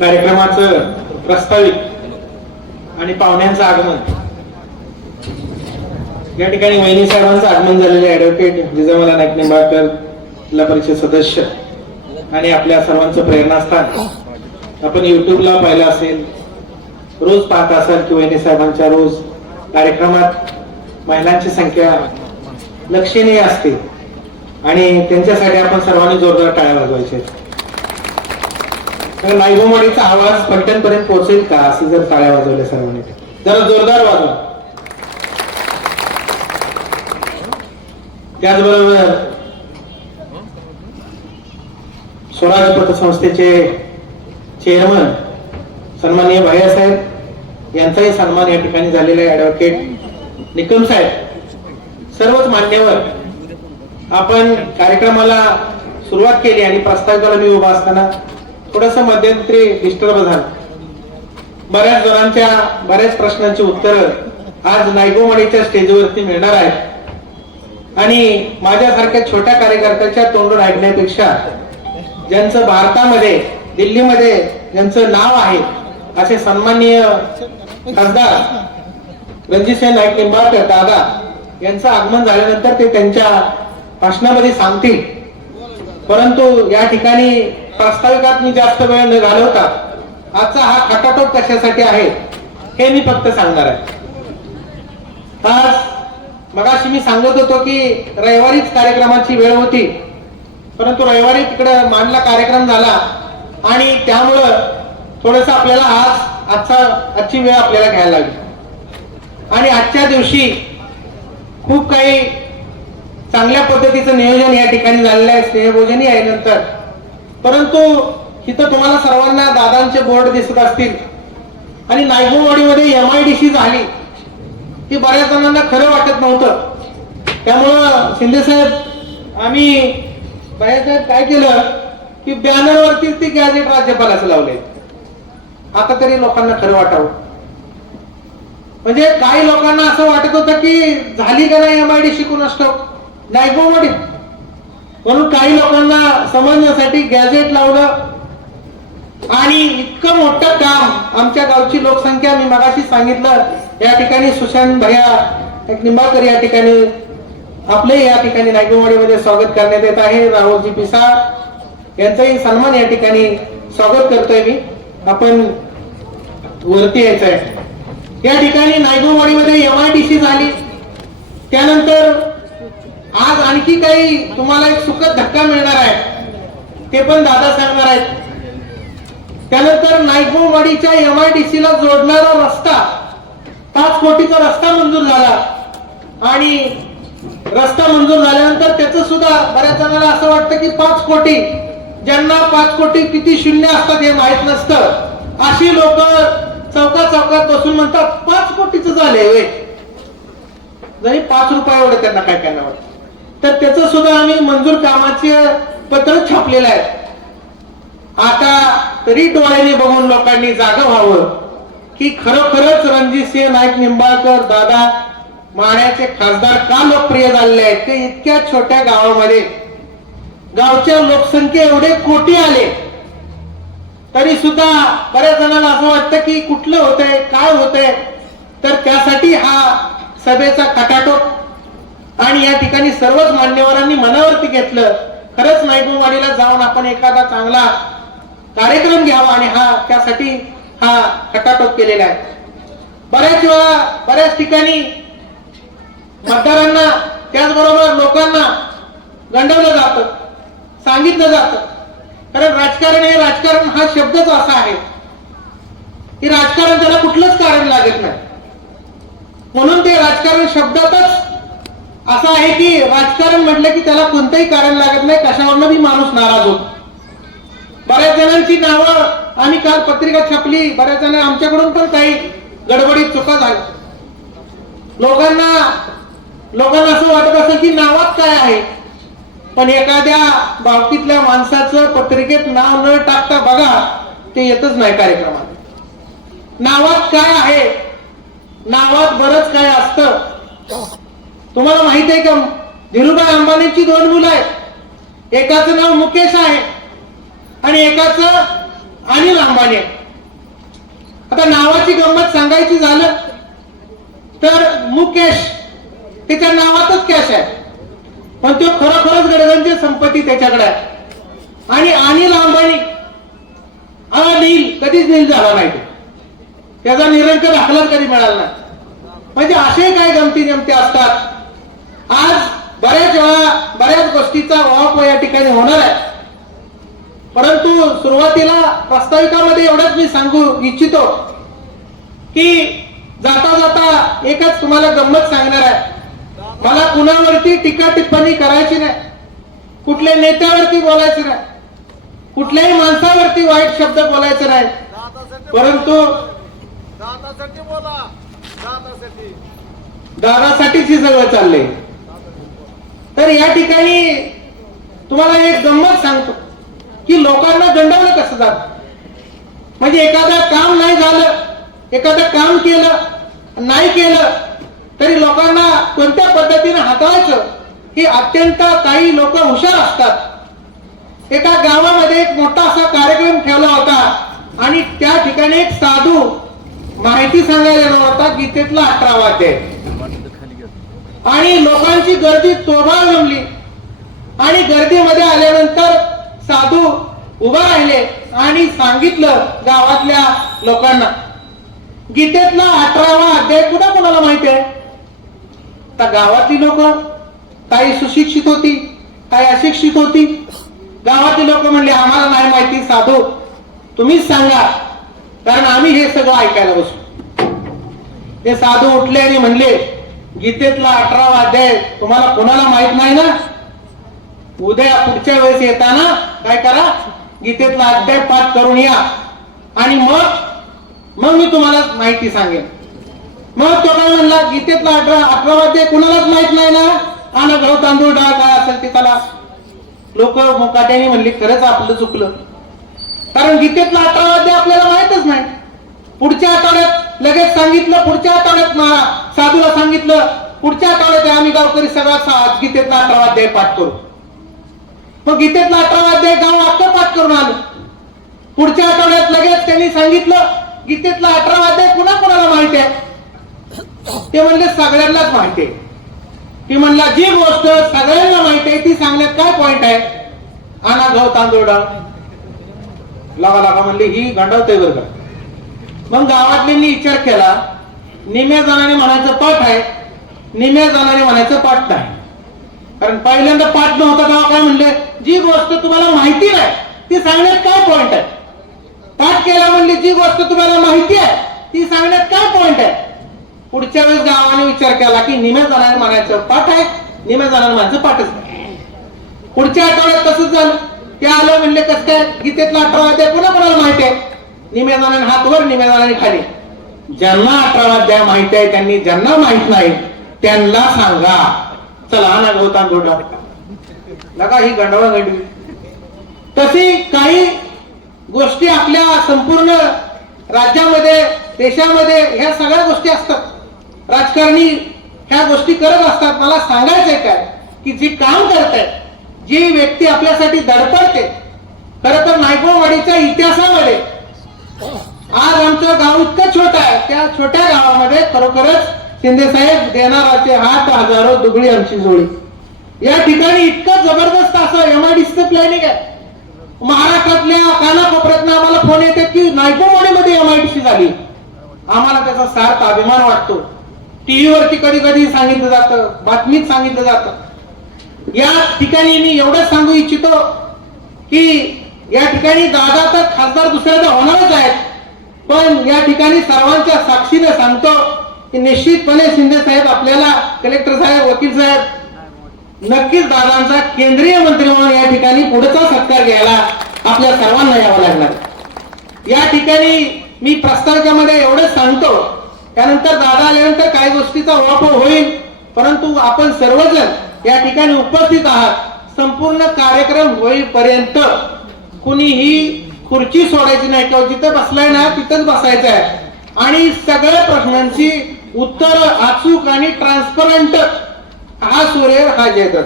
कार्यक्रमाचं प्रस्तावित आणि पाहुण्यांचं आगमन. या ठिकाणी वहिनी साहेबांचं आगमन झालेले ऍडव्होकेट जिजामाला नाईक निंबाळकर जिल्हा परिषद सदस्य आणि आपल्या सर्वांचं प्रेरणास्थान. आपण युट्यूबला पाहिलं असेल रोज पाहत असाल की वहिनी साहेबांच्या रोज कार्यक्रमात महिलांची संख्या लक्षणीय असते आणि त्यांच्यासाठी आपण सर्वांनी जोरदार टाळ्या वाजवायचे तर नायगोमाडीचा आवाज पलटणपर्यंत पोहोचेल का? असं जर टाळ्या वाजवल्या सर्वांनी. जरा जोरदार वाजवा. त्याचबरोबर स्वराज पतसंस्थेचे चेअरमन सन्माननीय भैयासाहेब यांचाही सन्मान या ठिकाणी झालेला आहे. ऍडव्होकेट निकम साहेब. सर्वच मान्यवर. आपण कार्यक्रमाला सुरुवात केली आणि प्रस्ताविकाला मी उभा असताना थोडस मध्यंतरी डिस्टर्ब झालं बऱ्याच जणांच्या बऱ्याच प्रश्नांची उत्तरं आज नायगोवाडीच्या स्टेजवरती मिळणार आहेत. आणि माझ्यासारख्या छोट्या कार्यकर्त्याच्या तोंडून ऐकण्यापेक्षा ज्यांचं भारतामध्ये दिल्लीमध्ये ज्यांचं नाव आहे असे सन्माननीय खासदार रणजितसिंह नाईक निंबाळकर दादा यांचं आगमन झाल्यानंतर ते त्यांच्या भाषणामध्ये सांगतील. परंतु या ठिकाणी प्रास्ताविकात मी जास्त वेळ न घालवता आजचा हा खटाटोप कशासाठी आहे हे मी फक्त सांगणार आहे. आज मगाशी मी सांगत होतो की रविवारीच कार्यक्रमाची वेळ होती परंतु रविवारी तिकडं मांडला कार्यक्रम झाला आणि त्यामुळं थोडस आपल्याला आज आजचा आजची वेळ आपल्याला घ्यायला लागली. आणि आजच्या दिवशी खूप काही चांगल्या पद्धतीचं नियोजन या ठिकाणी झालेलं आहे स्नेहभोजनही आहे नंतर. परंतु इथं तुम्हाला सर्वांना दादांचे बोर्ड दिसत असतील. आणि नायगोवाडीमध्ये एम आय डी सी झाली. ती बऱ्याच जणांना खरं वाटत नव्हतं. त्यामुळं शिंदे साहेब आम्ही बऱ्याच काय केलं की बॅनरवरती ती गॅजेट राज्यपालाचं लावले. आता तरी लोकांना खरं वाटावं. म्हणजे काही लोकांना असं वाटत होतं की झाली का नाही एम आय डी शिकून असतो नायगोवाडी म्हणून काही लोकांना समजण्यासाठी गॅजेट लावलं आणि इतकं मोठं काम आमच्या गावची लोकसंख्या मी मगाशी सांगितलं या ठिकाणी सुशांत भैया एक निंबाळकर या ठिकाणी आपले या ठिकाणी नायगोवाडीमध्ये स्वागत करण्यात येत आहे. राहुलजी पिसाळ यांचाही सन्मान या ठिकाणी स्वागत करतोय मी. आपण वरती यायचं आहे या ठिकाणी नायगोवाडीमध्ये एम आय डी सी झाली त्यानंतर आज आणखी काही तुम्हाला एक सुखद धक्का मिळणार आहे. ते पण दादा सांगणार आहेत. त्यानंतर नायकोवाडीच्या एम आय डी सी ला जोडणारा रस्ता पाच कोटीचा रस्ता मंजूर झाला. आणि रस्ता मंजूर झाल्यानंतर त्याचं सुद्धा बऱ्याच जणांना असं वाटतं की पाच कोटी ज्यांना पाच कोटी किती शून्य असतात हे माहीत नसतं. अशी लोक चौकात चौकात बसून म्हणतात पाच कोटीचं झाले जरी पाच रुपये एवढं त्यांना काय काय वाटतं तर त्याचं सुद्धा आम्ही मंजूर कामाचे पत्र छापलेलं आहे. आता तरी डोळ्याने बघून लोकांनी जाग व्हावं की खरोखरच रणजितसिंह नाईक निंबाळकर दादा माण्याचे खासदार का लोकप्रिय झालेले आहेत? ते इतक्या छोट्या गावामध्ये. गावच्या लोकसंख्या एवढे कोटी आले. तरी सुद्धा बऱ्याच जणांना असं वाटतं की कुठलं होतंय काय होतंय? तर त्यासाठी हा सभेचा खटाटोप आणि या ठिकाणी सर्वच मान्यवरांनी मनावरती घेतलं. खरंच नायगोवाडीला जाऊन आपण एखादा चांगला कार्यक्रम घ्यावा आणि हा त्यासाठी हा खटाटोप केलेला आहे. बऱ्याच वेळा बऱ्याच ठिकाणी मतदारांना त्याचबरोबर लोकांना गंडवलं जातं सांगितलं जातं. कारण राजकारण हे राजकारण हा शब्दच असा आहे. की राजकारण त्याला कुठलंच कारण लागत नाही. म्हणून ते राजकारण शब्दातच असं आहे की राजकारण म्हटलं की त्याला कोणतंही कारण लागत नाही कशावरनं बी माणूस नाराज होतो. बऱ्याच जणांची नावं आम्ही काल पत्रिका छापली बऱ्याच जण आमच्याकडून पण काही गडबडीत चुका झाल्या. लोकांना लोकांना असं वाटत असं की नावात काय आहे? पण एखाद्या बाबतीतल्या माणसाचं पत्रिकेत नाव न टाकता बघा ते येतच नाही कार्यक्रमात. नावात काय आहे? नावात बरंच काय असतं. तुम्हाला माहीत आहे का? धीरुभाई अंबानीची दोन मुलं आहेत. एकाचं नाव मुकेश आहे आणि एकाचं अनिल अंबानी आहे. आता नावाची गंमत सांगायची झालं तर मुकेश त्याच्या नावातच कॅश आहे. पण तो खरोखरच गडगंज संपत्ती त्याच्याकडे आहे. आणि अनिल अंबानी हा नील कधीच नील झाला नाही तो. त्याचा निरंक दाखलाच कधी मिळाला नाही. म्हणजे असे काय गमती जमती असतात? आज बऱ्याच वेळा बऱ्याच गोष्टीचा वाप या ठिकाणी होणार आहे. परंतु सुरुवातीला प्रास्ताविकामध्ये एवढंच मी सांगू इच्छितो की जाता जाता एकच तुम्हाला गंमत सांगणार आहे. मला कुणावरती टीका टिप्पणी करायची नाही. कुठल्या नेत्यावरती बोलायचं नाही. कुठल्याही माणसावरती वाईट शब्द बोलायचे नाही. परंतु दादासाठी बोला. दादासाठी. दादासाठीच हे सगळं चाललंय. तर या ठिकाणी तुम्हाला एक गंमत सांगतो की लोकांना दंडवलं कसं जात? म्हणजे एखादं काम नाही झालं एखादं काम केलं नाही केलं तरी लोकांना कोणत्या पद्धतीने हाताळायचं हे अत्यंत काही लोक हुशार असतात. एका गावामध्ये एक मोठा असा कार्यक्रम ठेवला होता आणि त्या ठिकाणी एक साधू माहिती सांगायला येणार होता गीतेतला अठरावा अध्याय आणि लोकांची गर्दी तोबा जमली. आणि गर्दीमध्ये आल्यानंतर साधू उभा राहिले आणि सांगितलं गावातल्या लोकांना. गीतेतला अठरावा अध्याय कुठं कोणाला माहिती आहे? तर गावातली लोक काही सुशिक्षित होती काही अशिक्षित होती. गावातली लोक म्हणले आम्हाला नाही माहिती साधू तुम्हीच सांगा. कारण आम्ही हे सगळं ऐकायला बसू. ते साधू उठले आणि म्हणले गीतेतला अठरावा अध्याय तुम्हाला कोणाला माहीत नाही ना? उद्या पुढच्या वेळेस येताना काय करा? गीतेतला अध्याय पाठ करून या. आणि मग मग मी तुम्हाला माहिती सांगेन. मग तो काय म्हणला गीतेतला अठरा अठरावा अध्याय कुणालाच माहीत नाही ना? आणि गहू तांदूळ डाळ काय असेल ते त्याला लोक मुकाट्याने म्हणली खरंच आपलं चुकलं. कारण गीतेतला अठरावा अध्याय आपल्याला माहितच नाही. पुढच्या आठवड्यात लगेच सांगितलं पुढच्या आठवड्यात साधूला सांगितलं पुढच्या आठवड्यात आम्ही गावकरी सगळा सा- गीतेतला अठरावा अध्याय पाठ करू. मग गीतेतला अठरावा अध्याय गाव अख्खं पाठ करून आलो. पुढच्या आठवड्यात लगेच त्यांनी सांगितलं गीतेतला अठरावा अध्याय कुणा कोणाला माहिती आहे? ते म्हणले सगळ्यांनाच माहिती आहे. ती म्हणला जी गोष्ट सगळ्यांना माहिती आहे ती सांगण्यात काय पॉइंट आहे? आणा गाव तांदूळ डाळ. लागा लागा म्हणली ही गंडवते बरं का? मग गावातल्यांनी विचार केला निम्या जणांनी म्हणायचं पाठ आहे. निम्या जणांनी म्हणायचं पाठ नाही. कारण पहिल्यांदा पाठ नव्हता तेव्हा काय म्हणले? जी गोष्ट तुम्हाला माहिती नाही ती सांगण्यात काय पॉइंट आहे? पाठ केला म्हणले जी गोष्ट तुम्हाला माहिती आहे ती सांगण्यात काय पॉइंट आहे? पुढच्या वेळेस गावाने विचार केला की निम्या जणांनी म्हणायचं पाठ आहे निम्या जणांनी म्हणायचं पाठच नाही. पुढच्या आठवड्यात तसंच झालं. ते आलं म्हणले कसं काय? गीतेतला अठरावा पुन्हा कोणाला माहिती आहे? निम्या जणांनी हात वर निम्या जणांनी खाली. ज्यांना अठरावा अध्याय माहिती आहे त्यांनी ज्यांना माहीत नाही त्यांना सांगा. चला ना गौतम जोडा नका ही गंडवा गंडवी. तशी काही गोष्टी आपल्या संपूर्ण राज्यामध्ये देशामध्ये ह्या सगळ्या गोष्टी असतात. राजकारणी ह्या गोष्टी करत असतात. मला सांगायचंय काय? की जी काम करते जी व्यक्ती आपल्यासाठी धडपडते खर तर नायकोवाडीच्या इतिहासामध्ये आज आमचं गाव इतकं छोटं आहे त्या छोट्या गावामध्ये खरोखरच शिंदे साहेब देणाराचे हात हजारो दुगळी आमची जोडी. या ठिकाणी इतकं जबरदस्त असं एमआयडीसीचं प्लॅनिंग आहे. महाराष्ट्रातल्या कानाकोपऱ्यातनं आम्हाला फोन येते की नायकोवाडीमध्ये एमआयडीसी झाली. आम्हाला त्याचा सार्थ अभिमान वाटतो. टीव्हीवरती कधी कधी सांगितलं जातं बातमीत सांगितलं जातं. या ठिकाणी मी एवढंच सांगू इच्छितो की या ठिकाणी दादा तर खासदार दुसऱ्याचा होणारच आहेत. पण या ठिकाणी सर्वांच्या साक्षीने सांगतो की निश्चितपणे शिंदे साहेब आपल्याला कलेक्टर साहेब वकील साहेब नक्कीच दादांचा केंद्रीय मंत्री म्हणून या ठिकाणी पुढचा सत्कार घ्यायला आपल्या सर्वांना यावं लागणार. या ठिकाणी मी प्रस्तावकामध्ये एवढंच सांगतो त्यानंतर दादा आल्यानंतर काही गोष्टीचा वापर होईल परंतु आपण सर्वजण या ठिकाणी उपस्थित आहात. संपूर्ण कार्यक्रम होईपर्यंत कुणीही खुर्ची सोडायची नाही किंवा जिथं बसलाय ना तिथंच बसायचं आहे आणि सगळ्या प्रश्नांची उत्तर अचूक आणि ट्रान्सपरंट हा सूर्य हा येतात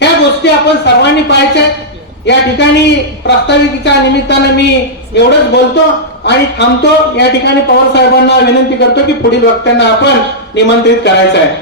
ह्या गोष्टी आपण सर्वांनी पाहायच्या या ठिकाणी प्रास्ताविकेच्या निमित्तानं मी एवढंच बोलतो आणि थांबतो. या ठिकाणी पवार साहेबांना विनंती करतो की पुढील वक्त्यांना आपण निमंत्रित करायचं आहे.